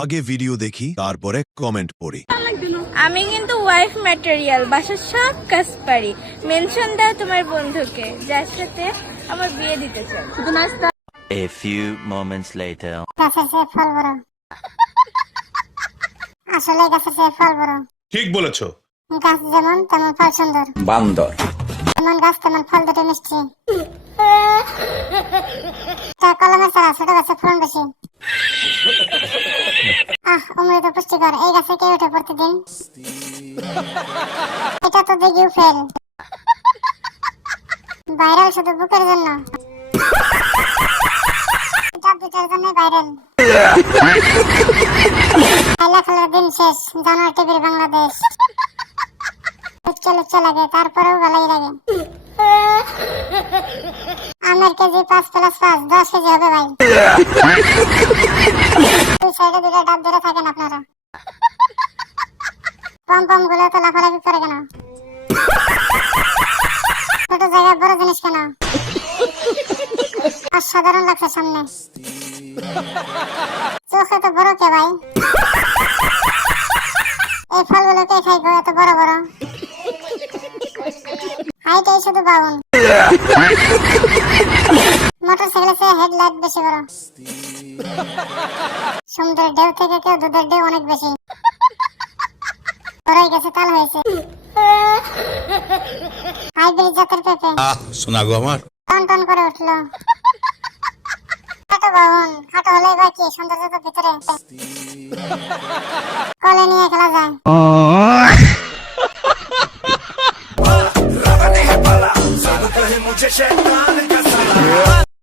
আগে ভিডিও দেখি তারপরে কমেন্ট পড়ি। আমি কিন্তু ওয়াইফ ম্যাটেরিয়াল বাসার সব কাজ পারি। মেনশন দাও তোমার বন্ধুকে যার সাথে আমার বিয়ে দিতে চাই। A few moments later. গাছের চেয়ে ফল বড়। আসলে গাছের চেয়ে ফল বড়। ঠিক বলেছ। গাছ যেমন তেমন ফল সুন্দর। বান্দর। যেমন গাছ তেমন ফল দুটো মিষ্টি। তা কলমের চারা ছোট গাছে ফলন বেশি। আহ, অমৃত পুষ্টিকর, এই গাছে কে উঠে প্রতিদিন? এটা তো দেখিও ফেল ভাইরাল শুধু বুকের জন্য। ডাব দুটার জন্য ভাইরাল খেলা খেলার দিন শেষ লাগে, তারপরেও ভালোই লাগে। আমের কেজি পাঁচ প্লাস পাঁচ, দশ কেজি হবে ভাই। সাইডে দুটো ডাব ধরে থাকেন আপনারা। পম পমগুলো তো লাফালাফি করে কেন? ছোট জায়গায় বড় জিনিস কেন? অসাধারণ লাগছে সামনে। চোখে তো বড় কে ভাই? এই ফলগুলো কে খাইবো এত বড় বড়? হাইটাই শুধু বাউন। মোটর সাইকেলের চেয়ে হেডলাইট বেশি বড়। সমুদ্রের ঢেউ থেকে কেউ দুধের ঢেউ অনেক বেশি বড়ই গেছে তাল হয়েছে হাইব্রিড জাতের পেঁপে আহ শোনা গো আমার টন টন করে উঠলো খাটো বাউন খাটো হলেই বা কি সৌন্দর্য তো ভিতরে কলে নিয়ে খেলা যায় मुझे शहर